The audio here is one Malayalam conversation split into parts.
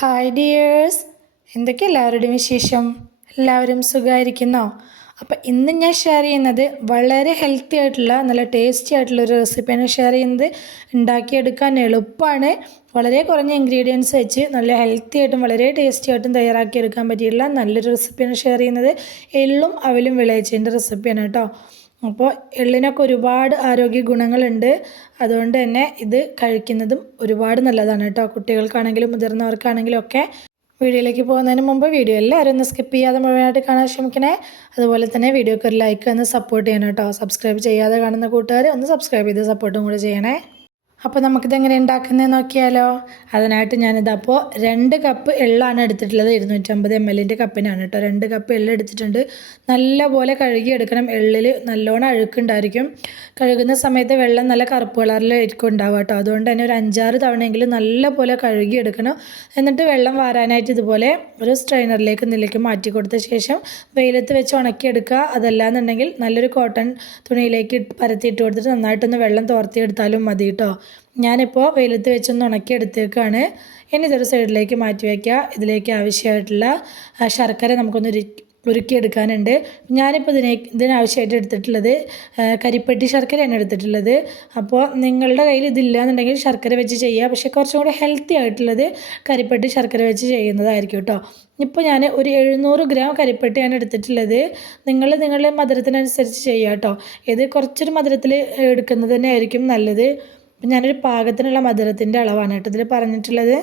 ഹായ് ഡിയേഴ്സ്, എന്തൊക്കെ എല്ലാവരുടെയും വിശേഷം? എല്ലാവരും സുഖമായിരിക്കുന്നോ? അപ്പോൾ ഇന്ന് ഞാൻ ഷെയർ ചെയ്യുന്നത് വളരെ ഹെൽത്തി ആയിട്ടുള്ള നല്ല ടേസ്റ്റി ആയിട്ടുള്ളൊരു റെസിപ്പിയാണ് ഷെയർ ചെയ്യുന്നത്. ഉണ്ടാക്കിയെടുക്കാൻ എളുപ്പമാണ്. വളരെ കുറഞ്ഞ ഇൻഗ്രീഡിയൻസ് വെച്ച് നല്ല ഹെൽത്തി ആയിട്ടും വളരെ ടേസ്റ്റി ആയിട്ടും തയ്യാറാക്കിയെടുക്കാൻ പറ്റിയിട്ടുള്ള നല്ലൊരു റെസിപ്പിയാണ് ഷെയർ ചെയ്യുന്നത്. എള്ളും അവലും വിളയിച്ചതിൻ്റെ റെസിപ്പിയാണ് കേട്ടോ. അപ്പോൾ എള്ളിനൊക്കെ ഒരുപാട് ആരോഗ്യ ഗുണങ്ങളുണ്ട്. അതുകൊണ്ട് തന്നെ ഇത് കഴിക്കുന്നതും ഒരുപാട് നല്ലതാണ് കേട്ടോ. കുട്ടികൾക്കാണെങ്കിലും മുതിർന്നവർക്കാണെങ്കിലും ഒക്കെ. വീഡിയോയിലേക്ക് പോകുന്നതിന് മുമ്പ് വീഡിയോ എല്ലാവരും ഒന്ന് സ്കിപ്പ് ചെയ്യാതെ മുഴുവനായിട്ട് കാണാൻ ശ്രമിക്കണേ. അതുപോലെ തന്നെ വീഡിയോക്ക് ഒരു ലൈക്ക് ഒന്ന് സപ്പോർട്ട് ചെയ്യണം കേട്ടോ. സബ്സ്ക്രൈബ് ചെയ്യാതെ കാണുന്ന കൂട്ടുകാർ ഒന്ന് സബ്സ്ക്രൈബ് ചെയ്ത് സപ്പോർട്ടും കൂടി ചെയ്യണേ. അപ്പോൾ നമുക്കിതെങ്ങനെ ഉണ്ടാക്കുന്നത് നോക്കിയാലോ. അതിനായിട്ട് ഞാനിതപ്പോൾ 2 കപ്പ് എള്ളാണ് എടുത്തിട്ടുള്ളത്. 250 ml കപ്പിനാണ് കേട്ടോ. 2 കപ്പ് എള്ള് എടുത്തിട്ടുണ്ട്. നല്ലപോലെ കഴുകിയെടുക്കണം. എള്ളിൽ നല്ലോണം അഴുക്കുണ്ടായിരിക്കും. കഴുകുന്ന സമയത്ത് വെള്ളം നല്ല കറുപ്പ് കളറിലായിരിക്കും ഉണ്ടാവുക കേട്ടോ. അതുകൊണ്ട് തന്നെ ഒരു 5-6 തവണയെങ്കിലും നല്ലപോലെ കഴുകിയെടുക്കണം. എന്നിട്ട് വെള്ളം വാരാനായിട്ട് ഇതുപോലെ ഒരു സ്ട്രെയിനറിലേക്ക് നിലയ്ക്ക് മാറ്റി കൊടുത്ത ശേഷം വെയിലത്ത് വെച്ച് ഉണക്കിയെടുക്കുക. അതല്ലാന്നുണ്ടെങ്കിൽ നല്ലൊരു കോട്ടൺ തുണിയിലേക്ക് പരത്തിയിട്ട് കൊടുത്തിട്ട് നന്നായിട്ടൊന്ന് വെള്ളം തോർത്തിയെടുത്താലും മതി കേട്ടോ. ഞാനിപ്പോൾ വെയിലത്ത് വെച്ചൊന്ന് ഉണക്കിയെടുത്തേക്കാണ്. ഇനി ഇതൊരു സൈഡിലേക്ക് മാറ്റി വയ്ക്കുക. ഇതിലേക്ക് ആവശ്യമായിട്ടുള്ള ശർക്കര നമുക്കൊന്ന് ഉരുക്കിയെടുക്കാനുണ്ട്. ഞാനിപ്പോൾ ഇതിനാവശ്യമായിട്ട് എടുത്തിട്ടുള്ളത് കരിപ്പെട്ടി ശർക്കരയാണ് എടുത്തിട്ടുള്ളത്. അപ്പോൾ നിങ്ങളുടെ കയ്യിൽ ഇതില്ല എന്നുണ്ടെങ്കിൽ ശർക്കര വെച്ച് ചെയ്യുക. പക്ഷേ കുറച്ചും കൂടി ഹെൽത്തി ആയിട്ടുള്ളത് കരിപ്പെട്ടി ശർക്കര വെച്ച് ചെയ്യുന്നതായിരിക്കും കേട്ടോ. ഇപ്പോൾ ഞാൻ ഒരു 700 ഗ്രാം കരിപ്പെട്ടിയാണ് എടുത്തിട്ടുള്ളത്. നിങ്ങളുടെ മധുരത്തിനനുസരിച്ച് ചെയ്യുക കേട്ടോ. ഇത് കുറച്ചൊരു മധുരത്തിൽ എടുക്കുന്നത് തന്നെ ആയിരിക്കും നല്ലത്. ഞാനൊരു പാകത്തിനുള്ള മധുരത്തിൻ്റെ അളവാണ് കേട്ടോ ഇതിൽ പറഞ്ഞിട്ടുള്ളത്.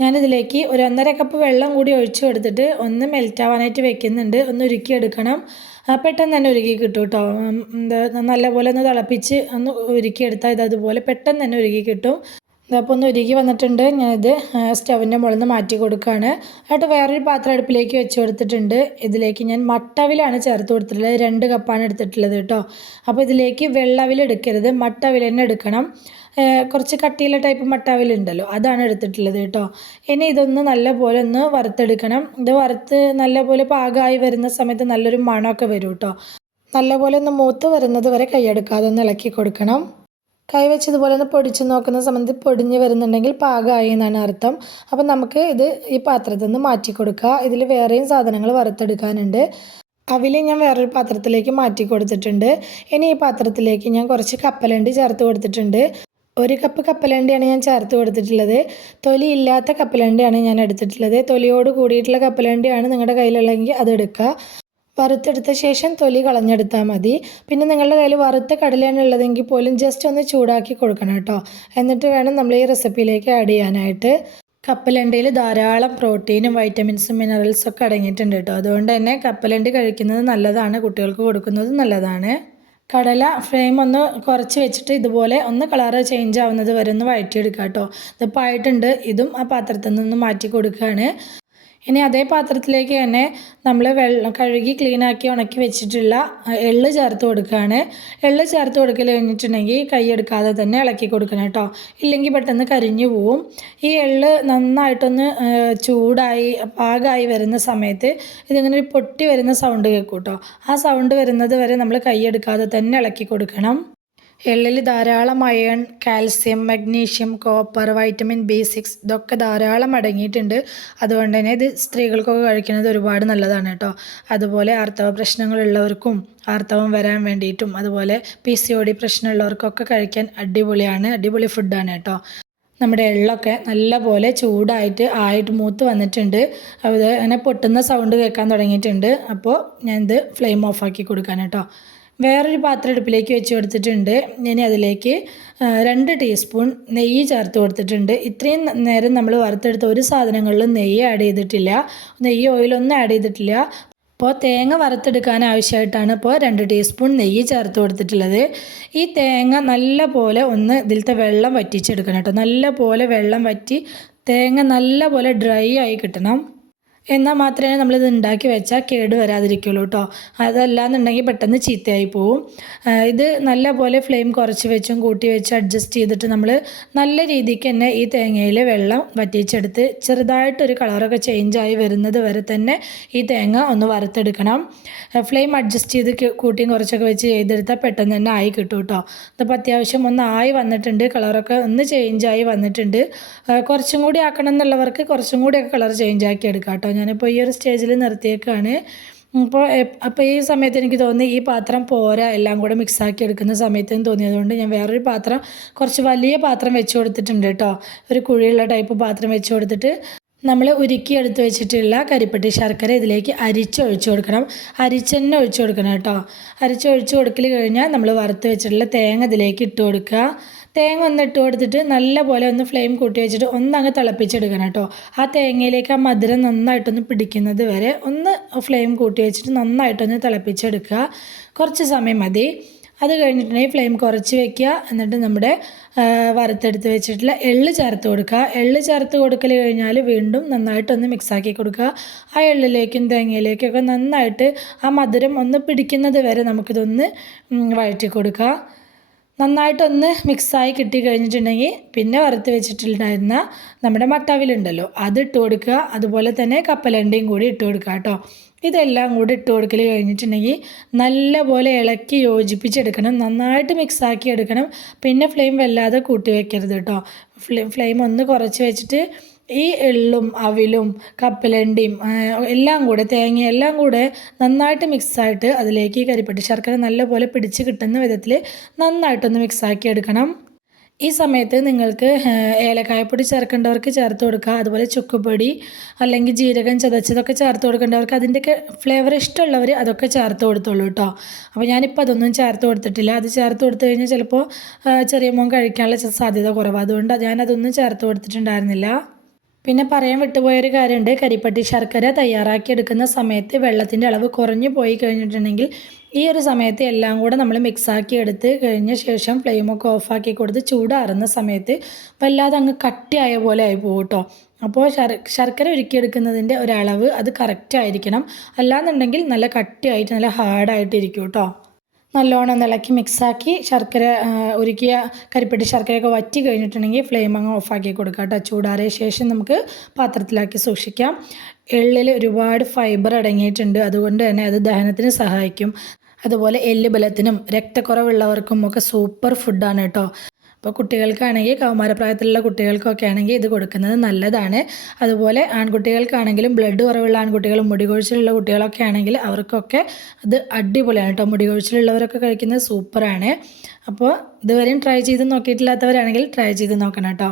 ഞാനിതിലേക്ക് ഒരു 1.5 കപ്പ് വെള്ളം കൂടി ഒഴിച്ചു കൊടുത്തിട്ട് ഒന്ന് മെൽറ്റ് ആവാനായിട്ട് വെക്കുന്നുണ്ട്. ഒന്ന് ഉരുക്കിയെടുക്കണം. പെട്ടെന്ന് തന്നെ ഉരുക്കി കിട്ടും കേട്ടോ. നല്ലപോലെ ഒന്ന് തിളപ്പിച്ച് ഒന്ന് ഉരുക്കിയെടുത്താൽ ഇതതുപോലെ പെട്ടെന്ന് തന്നെ ഉരുക്കി കിട്ടും. ഇതപ്പോൾ ഒന്ന് ഉരുക്കി വന്നിട്ടുണ്ട്. ഞാനിത് സ്റ്റവിൻ്റെ മുകളിൽ നിന്ന് മാറ്റി കൊടുക്കുകയാണ്. എന്നിട്ട് വേറൊരു പാത്രം അടുപ്പിലേക്ക് വെച്ച് കൊടുത്തിട്ടുണ്ട്. ഇതിലേക്ക് ഞാൻ മട്ടവിലാണ് ചേർത്ത് കൊടുത്തിട്ടുള്ളത്. 2 കപ്പാണ് എടുത്തിട്ടുള്ളത് കേട്ടോ. അപ്പോൾ ഇതിലേക്ക് വെള്ളവിൽ എടുക്കരുത്, മട്ടവിൽ തന്നെ എടുക്കണം. കുറച്ച് കട്ടിയുള്ള ടൈപ്പ് മട്ടാവിലുണ്ടല്ലോ, അതാണ് എടുത്തിട്ടുള്ളത് കേട്ടോ. ഇനി ഇതൊന്ന് നല്ലപോലെ ഒന്ന് വറുത്തെടുക്കണം. ഇത് വറുത്ത് നല്ലപോലെ പാകമായി വരുന്ന സമയത്ത് നല്ലൊരു മണമൊക്കെ വരും കേട്ടോ. നല്ലപോലെ ഒന്ന് മൂത്ത് വരുന്നത് വരെ കൈയെടുക്കാതെ ഒന്ന് ഇളക്കി കൊടുക്കണം. കൈ വെച്ചതുപോലെ ഒന്ന് പൊടിച്ച് നോക്കുന്ന സമയത്ത് പൊടിഞ്ഞ് വരുന്നുണ്ടെങ്കിൽ പാകമായി എന്നാണ് അർത്ഥം. അപ്പം നമുക്ക് ഇത് ഈ പാത്രത്തിൽ നിന്ന് മാറ്റി കൊടുക്കുക. ഇതിൽ വേറെയും സാധനങ്ങൾ വറുത്തെടുക്കാനുണ്ട്. അവിൽ ഞാൻ വേറൊരു പാത്രത്തിലേക്ക് മാറ്റി കൊടുത്തിട്ടുണ്ട്. ഇനി ഈ പാത്രത്തിലേക്ക് ഞാൻ കുറച്ച് കപ്പലണ്ടി ചേർത്ത് കൊടുത്തിട്ടുണ്ട്. 1 കപ്പ് കപ്പലണ്ടിയാണ് ഞാൻ ചേർത്ത് കൊടുത്തിട്ടുള്ളത്. തൊലി ഇല്ലാത്ത കപ്പലണ്ടിയാണ് ഞാൻ എടുത്തിട്ടുള്ളത്. തൊലിയോട് കൂടിയിട്ടുള്ള കപ്പലണ്ടിയാണ് നിങ്ങളുടെ കയ്യിലുള്ളതെങ്കിൽ അതെടുക്കുക. വറുത്തെടുത്ത ശേഷം തൊലി കളഞ്ഞെടുത്താൽ മതി. പിന്നെ നിങ്ങളുടെ കയ്യിൽ വറുത്ത കടലയാണ് ഉള്ളതെങ്കിൽ പോലും ജസ്റ്റ് ഒന്ന് ചൂടാക്കി കൊടുക്കണം കേട്ടോ. എന്നിട്ട് വേണം നമ്മൾ ഈ റെസിപ്പിയിലേക്ക് ആഡ് ചെയ്യാനായിട്ട്. കപ്പലണ്ടിയിൽ ധാരാളം പ്രോട്ടീനും വൈറ്റമിൻസും മിനറൽസും ഒക്കെ അടങ്ങിയിട്ടുണ്ട് കേട്ടോ. അതുകൊണ്ട് തന്നെ കപ്പലണ്ടി കഴിക്കുന്നത് നല്ലതാണ്, കുട്ടികൾക്ക് കൊടുക്കുന്നത് നല്ലതാണ്. കടല ഫ്ലെയിം ഒന്ന് കുറച്ച് വെച്ചിട്ട് ഇതുപോലെ ഒന്ന് കളറ് ചേഞ്ച് ആവുന്നത് വരെ ഒന്ന് വഴറ്റിയെടുക്കുക കേട്ടോ. ഇതിപ്പോൾ ആയിട്ടുണ്ട്. ഇതും ആ പാത്രത്തിൽ നിന്ന് മാറ്റി കൊടുക്കുകയാണ്. ഇനി അതേ പാത്രത്തിലേക്ക് തന്നെ നമ്മൾ വെള്ളം കഴുകി ക്ലീനാക്കി ഉണക്കി വെച്ചിട്ടുള്ള എള്ള് ചേർത്ത് കൊടുക്കുകയാണ്. എള്ള് ചേർത്ത് കൊടുക്കൽ കഴിഞ്ഞിട്ടുണ്ടെങ്കിൽ കൈയെടുക്കാതെ തന്നെ ഇളക്കി കൊടുക്കണം കേട്ടോ. ഇല്ലെങ്കിൽ പെട്ടെന്ന് കരിഞ്ഞു പോവും. ഈ എള്ള് നന്നായിട്ടൊന്ന് ചൂടായി പാകമായി വരുന്ന സമയത്ത് ഇതിങ്ങനെ ഒരു പൊട്ടി വരുന്ന സൗണ്ട് കേൾക്കും കേട്ടോ. ആ സൗണ്ട് വരുന്നത് വരെ നമ്മൾ കൈയെടുക്കാതെ തന്നെ ഇളക്കി കൊടുക്കണം. എള്ളിൽ ധാരാളം iron, calcium, magnesium, copper, vitamin B6 ഇതൊക്കെ ധാരാളം അടങ്ങിയിട്ടുണ്ട്. അതുകൊണ്ട് തന്നെ ഇത് സ്ത്രീകൾക്കൊക്കെ കഴിക്കുന്നത് ഒരുപാട് നല്ലതാണ് കേട്ടോ. അതുപോലെ ആർത്തവ പ്രശ്നങ്ങളുള്ളവർക്കും ആർത്തവം വരാൻ വേണ്ടിയിട്ടും അതുപോലെ PCOD പ്രശ്നമുള്ളവർക്കൊക്കെ കഴിക്കാൻ അടിപൊളിയാണ്, അടിപൊളി ഫുഡാണ് കേട്ടോ. നമ്മുടെ എള്ളൊക്കെ നല്ലപോലെ ചൂടായിട്ട് മൂത്ത് വന്നിട്ടുണ്ട്. അത് അങ്ങനെ പൊട്ടുന്ന സൗണ്ട് കേൾക്കാൻ തുടങ്ങിയിട്ടുണ്ട്. അപ്പോൾ ഞാനിത് ഫ്ലെയിം ഓഫാക്കി കൊടുക്കാൻ കേട്ടോ. വേറൊരു പാത്രം അടുപ്പിലേക്ക് വെച്ച് കൊടുത്തിട്ടുണ്ട്. ഇനി അതിലേക്ക് 2 ടീസ്പൂൺ നെയ്യ് ചേർത്ത് കൊടുത്തിട്ടുണ്ട്. ഇത്രയും നേരം നമ്മൾ വറുത്തെടുത്ത ഒരു സാധനങ്ങളിലും നെയ്യ് ആഡ് ചെയ്തിട്ടില്ല, ഓയിലൊന്നും ആഡ് ചെയ്തിട്ടില്ല. അപ്പോൾ തേങ്ങ വറുത്തെടുക്കാൻ ആവശ്യമായിട്ടാണ് ഇപ്പോൾ 2 ടീസ്പൂൺ നെയ്യ് ചേർത്ത് കൊടുത്തിട്ടുള്ളത്. ഈ തേങ്ങ നല്ല പോലെ ഒന്ന് ഇതിലത്തെ വെള്ളം വറ്റിച്ചെടുക്കണം കേട്ടോ. നല്ല പോലെ വെള്ളം വറ്റി തേങ്ങ നല്ല പോലെ ഡ്രൈ ആയി കിട്ടണം. എന്നാൽ മാത്രമേ നമ്മളിത് ഉണ്ടാക്കി വെച്ചാൽ കേട് വരാതിരിക്കുള്ളൂ കേട്ടോ. അതല്ലാന്നുണ്ടെങ്കിൽ പെട്ടെന്ന് ചീത്തയായി പോവും. ഇത് നല്ല പോലെ ഫ്ലെയിം കുറച്ച് വെച്ചും കൂട്ടി വെച്ച് അഡ്ജസ്റ്റ് ചെയ്തിട്ട് നമ്മൾ നല്ല രീതിക്ക് തന്നെ ഈ തേങ്ങയിൽ വെള്ളം വറ്റിച്ചെടുത്ത് ചെറുതായിട്ടൊരു കളറൊക്കെ ചേഞ്ചായി വരുന്നത് വരെ തന്നെ ഈ തേങ്ങ ഒന്ന് വറുത്തെടുക്കണം. ഫ്ലെയിം അഡ്ജസ്റ്റ് ചെയ്ത് കൂട്ടിയും കുറച്ചൊക്കെ വെച്ച് ചെയ്തെടുത്താൽ പെട്ടെന്ന് തന്നെ ആയി കിട്ടും കേട്ടോ. ഇതിപ്പോൾ അത്യാവശ്യം ഒന്ന് ആയി വന്നിട്ടുണ്ട്, കളറൊക്കെ ഒന്ന് ചേഞ്ചായി വന്നിട്ടുണ്ട്. കുറച്ചും കൂടി ആക്കണം എന്നുള്ളവർക്ക് കുറച്ചും കൂടിയൊക്കെ കളർ ചേഞ്ച് ആക്കി എടുക്കാം കേട്ടോ. ഞാനിപ്പോൾ ഈ ഒരു സ്റ്റേജിൽ നിർത്തിയേക്കാണ്. അപ്പോൾ ഈ സമയത്ത് എനിക്ക് തോന്നി ഈ പാത്രം പോരാ, എല്ലാം കൂടെ മിക്സാക്കി എടുക്കുന്ന സമയത്ത് തോന്നിയതുകൊണ്ട് ഞാൻ വേറൊരു പാത്രം, കുറച്ച് വലിയ പാത്രം വെച്ച് കൊടുത്തിട്ടുണ്ട് കേട്ടോ. ഒരു കുഴിയുള്ള ടൈപ്പ് പാത്രം വെച്ച് കൊടുത്തിട്ട് നമ്മൾ ഉരുക്കി എടുത്ത് വെച്ചിട്ടുള്ള കരിപ്പട്ടി ശർക്കര ഇതിലേക്ക് അരിച്ചൊഴിച്ച് കൊടുക്കണം. അരിച്ചെണ്ണ ഒഴിച്ച് കൊടുക്കണം കേട്ടോ. അരിച്ചൊഴിച്ച് കൊടുക്കൽ കഴിഞ്ഞാൽ നമ്മൾ വറുത്ത് വെച്ചിട്ടുള്ള തേങ്ങ ഇതിലേക്ക് ഇട്ട് കൊടുക്കുക. തേങ്ങ ഒന്ന് ഇട്ട് കൊടുത്തിട്ട് നല്ല പോലെ ഒന്ന് ഫ്ലെയിം കൂട്ടി വെച്ചിട്ട് ഒന്നങ്ങ് തിളപ്പിച്ചെടുക്കണം കേട്ടോ. ആ തേങ്ങയിലേക്ക് ആ മധുരം നന്നായിട്ടൊന്ന് പിടിക്കുന്നത് വരെ ഒന്ന് ഫ്ലെയിം കൂട്ടി വെച്ചിട്ട് നന്നായിട്ടൊന്ന് തിളപ്പിച്ചെടുക്കുക. കുറച്ച് സമയം മതി. അത് കഴിഞ്ഞിട്ടുണ്ടെങ്കിൽ ഫ്ലെയിം കുറച്ച് വെക്കുക. എന്നിട്ട് നമ്മുടെ വറുത്തെടുത്ത് വെച്ചിട്ടുള്ള എള്ള് ചേർത്ത് കൊടുക്കുക. എള്ള് ചേർത്ത് കൊടുക്കൽ കഴിഞ്ഞാൽ വീണ്ടും നന്നായിട്ടൊന്ന് മിക്സാക്കി കൊടുക്കുക. ആ എള്ളിലേക്കും തേങ്ങയിലേക്കൊക്കെ നന്നായിട്ട് ആ മധുരം ഒന്ന് പിടിക്കുന്നത് വരെ നമുക്കിതൊന്ന് വഴറ്റി കൊടുക്കുക. നന്നായിട്ടൊന്ന് മിക്സായി കിട്ടി കഴിഞ്ഞിട്ടുണ്ടെങ്കിൽ പിന്നെ വറുത്ത് വെച്ചിട്ടുണ്ടായിരുന്ന നമ്മുടെ മട്ടാവിലുണ്ടല്ലോ അതിട്ട് കൊടുക്കുക. അതുപോലെ തന്നെ കപ്പലണ്ടിയും കൂടി ഇട്ട് കൊടുക്കുക കേട്ടോ. ഇതെല്ലാം കൂടി ഇട്ട് കൊടുക്കൽ കഴിഞ്ഞിട്ടുണ്ടെങ്കിൽ നല്ലപോലെ ഇളക്കി യോജിപ്പിച്ചെടുക്കണം. നന്നായിട്ട് മിക്സാക്കി എടുക്കണം. പിന്നെ ഫ്ലെയിം വല്ലാതെ കൂട്ടി വയ്ക്കരുത് കേട്ടോ. ഫ്ലെയിം ഒന്ന് കുറച്ച് വെച്ചിട്ട് ഈ എള്ളും അവിലും കപ്പലണ്ടിയും എല്ലാം കൂടെ തേങ്ങ എല്ലാം കൂടെ നന്നായിട്ട് മിക്സായിട്ട് അതിലേക്ക് ഈ കരിപ്പട്ടി ശർക്കര നല്ലപോലെ പിടിച്ച് കിട്ടുന്ന വിധത്തിൽ നന്നായിട്ടൊന്ന് മിക്സാക്കി എടുക്കണം. ഈ സമയത്ത് നിങ്ങൾക്ക് ഏലക്കായപ്പൊടി ചേർക്കേണ്ടവർക്ക് ചേർത്ത് കൊടുക്കുക. അതുപോലെ ചുക്കുപൊടി അല്ലെങ്കിൽ ജീരകം ചതച്ചതൊക്കെ ചേർത്ത് കൊടുക്കേണ്ടവർക്ക് അതിൻ്റെയൊക്കെ ഫ്ലേവർ ഇഷ്ടമുള്ളവർ അതൊക്കെ ചേർത്ത് കൊടുത്തോളൂ കേട്ടോ. അപ്പോൾ ഞാനിപ്പോൾ അതൊന്നും ചേർത്ത് കൊടുത്തിട്ടില്ല. അത് ചേർത്ത് കൊടുത്തു കഴിഞ്ഞാൽ ചിലപ്പോൾ ചെറിയ മോൻ കഴിക്കാനുള്ള സാധ്യത കുറവാണ്. അതുകൊണ്ട് ഞാനതൊന്നും ചേർത്ത് കൊടുത്തിട്ടുണ്ടായിരുന്നില്ല. പിന്നെ പറയാൻ വിട്ടുപോയൊരു കാര്യമുണ്ട്. കരിപ്പട്ടി ശർക്കര തയ്യാറാക്കിയെടുക്കുന്ന സമയത്ത് വെള്ളത്തിൻ്റെ അളവ് കുറഞ്ഞു പോയി കഴിഞ്ഞിട്ടുണ്ടെങ്കിൽ ഈ ഒരു സമയത്ത് എല്ലാം കൂടെ നമ്മൾ മിക്സാക്കി എടുത്ത് കഴിഞ്ഞ ശേഷം ഫ്ലെയിമൊക്കെ ഓഫാക്കി കൊടുത്ത് ചൂടാറുന്ന സമയത്ത് വല്ലാതെ അങ്ങ് കട്ടിയായ പോലെ ആയി പോകും കേട്ടോ. അപ്പോൾ ശർക്കര ഉരുക്കിയെടുക്കുന്നതിൻ്റെ ഒരളവ് അത് കറക്റ്റ് ആയിരിക്കണം. അല്ലാന്നുണ്ടെങ്കിൽ നല്ല കട്ടിയായിട്ട് നല്ല ഹാർഡായിട്ടിരിക്കും കേട്ടോ. നല്ലോണം ഇളക്കി മിക്സാക്കി ശർക്കര ഉരുക്കിയ കരിപ്പട്ടി ശർക്കരയൊക്കെ വറ്റി കഴിഞ്ഞിട്ടുണ്ടെങ്കിൽ ഫ്ലെയിം അങ്ങ് ഓഫാക്കി കൊടുക്കുക കേട്ടോ. ചൂടാറിയ ശേഷം നമുക്ക് പാത്രത്തിലാക്കി സൂക്ഷിക്കാം. എള്ളിൽ ഒരുപാട് ഫൈബർ അടങ്ങിയിട്ടുണ്ട്. അതുകൊണ്ട് തന്നെ അത് ദഹനത്തിന് സഹായിക്കും. അതുപോലെ എല്ല് ബലത്തിനും രക്തക്കുറവുള്ളവർക്കും ഒക്കെ സൂപ്പർ ഫുഡാണ് കേട്ടോ. അപ്പോൾ കുട്ടികൾക്കാണെങ്കിൽ കൗമാരപ്രായത്തിലുള്ള കുട്ടികൾക്കൊക്കെ ആണെങ്കിൽ ഇത് കൊടുക്കുന്നത് നല്ലതാണ്. അതുപോലെ ആൺകുട്ടികൾക്കാണെങ്കിലും ബ്ലഡ് കുറവുള്ള ആൺകുട്ടികളും മുടി കൊഴിച്ചിലുള്ള കുട്ടികളൊക്കെ ആണെങ്കിൽ അവർക്കൊക്കെ അത് അടിപൊളിയാണ് കേട്ടോ. മുടി കൊഴിച്ചിലുള്ളവരൊക്കെ കഴിക്കുന്നത് സൂപ്പറാണ്. അപ്പോൾ ഇതുവരെയും ട്രൈ ചെയ്ത് നോക്കിയിട്ടില്ലാത്തവരാണെങ്കിൽ ട്രൈ ചെയ്ത് നോക്കണം കേട്ടോ.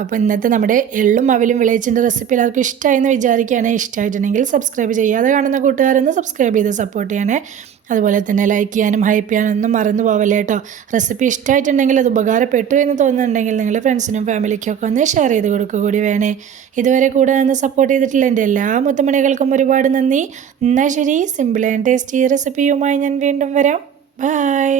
അപ്പോൾ ഇന്നത്തെ നമ്മുടെ എള്ളും അവിലും വിളയിച്ചിൻ്റെ റെസിപ്പി എല്ലാവർക്കും ഇഷ്ടമായി എന്ന് വിചാരിക്കുകയാണ്. ഇഷ്ടമായിട്ടുണ്ടെങ്കിൽ സബ്സ്ക്രൈബ് ചെയ്യാതെ കാണുന്ന കൂട്ടുകാരൊന്ന് സബ്സ്ക്രൈബ് ചെയ്ത് സപ്പോർട്ട് ചെയ്യണേ. അതുപോലെ തന്നെ ലൈക്ക് ചെയ്യാനും ഹൈപ്പ് ചെയ്യാനും ഒന്നും മറന്നു പോവല്ലേ കേട്ടോ. റെസിപ്പി ഇഷ്ടമായിട്ടുണ്ടെങ്കിൽ അത് ഉപകാരപ്പെട്ടു എന്ന് തോന്നുന്നുണ്ടെങ്കിൽ നിങ്ങളുടെ ഫ്രണ്ട്സിനും ഫാമിലിക്കൊക്കെ ഒന്ന് ഷെയർ ചെയ്ത് കൊടുക്കുക കൂടി വേണേ. ഇതുവരെ കൂടെ നിന്ന് സപ്പോർട്ട് ചെയ്തിട്ടുള്ള എൻ്റെ എല്ലാ മുത്തമണികൾക്കും ഒരുപാട് നന്ദി. എന്നാൽ ശരി, സിമ്പിൾ ആൻഡ് ടേസ്റ്റി റെസിപ്പിയുമായി ഞാൻ വീണ്ടും വരാം. ബൈ.